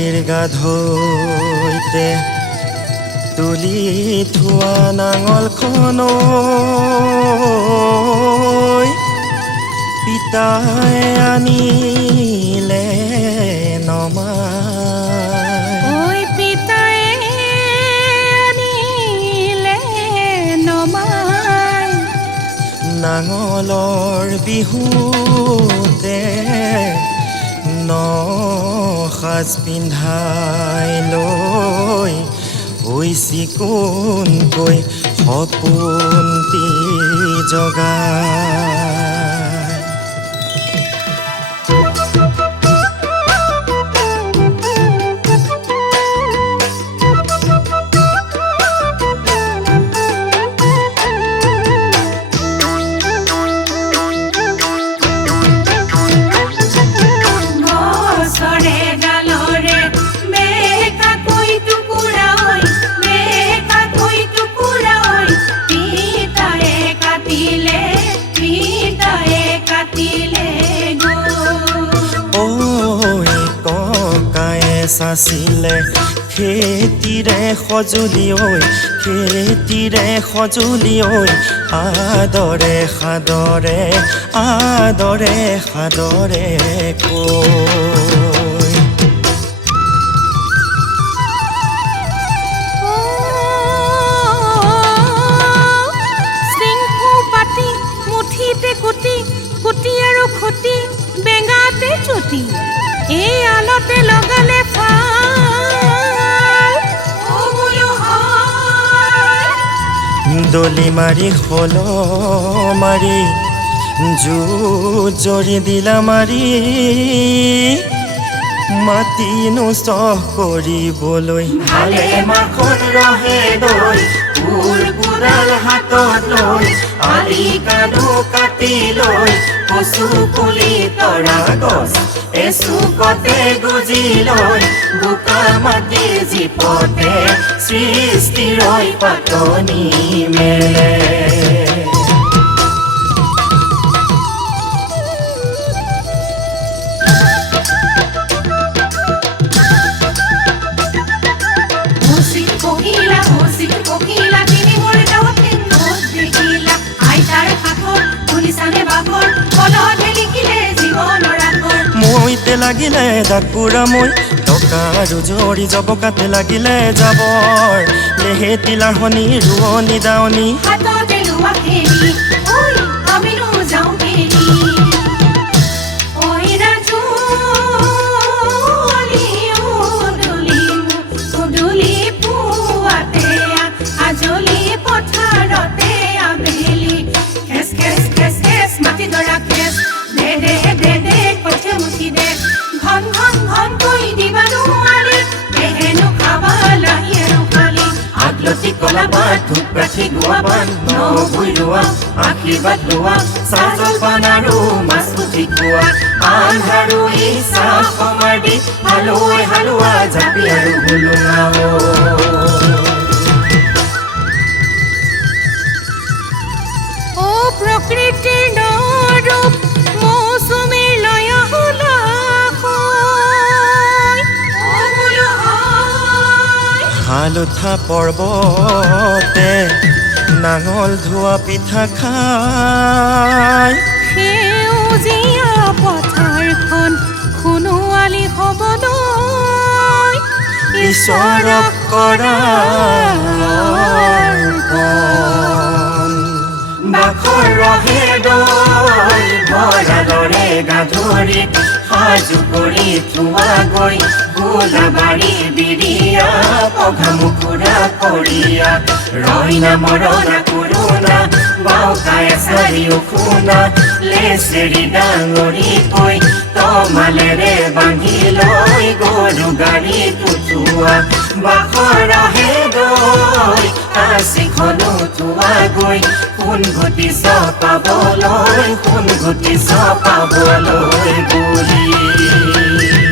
মাটিৰ গাধৈতে তুলি থোৱা নাঙলখন পিতাই আনিলে নমাই পিতাই আনিলে নমাই নাঙলৰ বিহুতে সাজ পিন্ধাই লৈ চিকুণকৈ সপোনটি জগাই চাচিলে খেতিৰে সজুলি আদৰে সাদৰে কৈ চিংফু পাতি মুঠিতে কুটি কুটি আৰু খুটি বেঙাতে চুটি এই আলতে লগালে দলি মাৰি হল মাৰি জুৰি দিলা মাৰি মাতিনো চহ কৰিবলৈ ভালে মাখন ৰহে দৈ কুৰাল হাতত লৈ আলি কালু কাটি লৈ কচু পুলি তৰা গছ এচুকতে গুজি লৈ বোকা মাটি জীপতে সৃষ্টিৰৈ পাতনি মেলে মইতে লাগিলে ডাকুৰা মই টকা জৰি জবকাতে লাগিলে যাবৰ লেহেতি লাহনি ৰোৱনি দাৱনি ধূপৰাঠি গোৱাবান নভুই ৰোৱা আশীৰ্বাদ লোৱা চাহ জলপান আৰু মাছ পুঠি খোৱা আন্ধাৰো ইচ্ছা সমাৰ দি হালুৱাই হালোৱা জাপি আৰু হুলুঙা প্ৰকৃতিৰ নৰূপ মৌচুমীৰ লয় হালুঠা পৰ্বতে নাঙল ধোৱা পিঠা খাই সেউজীয়া পথাৰখন সোণোৱালী হ'বলৈ ঈশ্বৰক কৰা বাখৰ ৰহে দৈ ভঁৰালৰে গাধৰিত সাজু কৰি থোৱা গৈ গোলাবাৰী বিৰিয়া পঘা মুখুৰা কৰিয়া ৰইনা মৰণা কৰোণা বাওকাই চাৰিও খুনা লেচেৰি ডাঙৰি কৈ তমালেৰে বান্ধি লৈ গৰু গাড়ীত উঠোৱা বাখৰহে দৈ কাঁচিখনো থোৱা গৈ সোণ ঘটি চপাবলৈ বুলি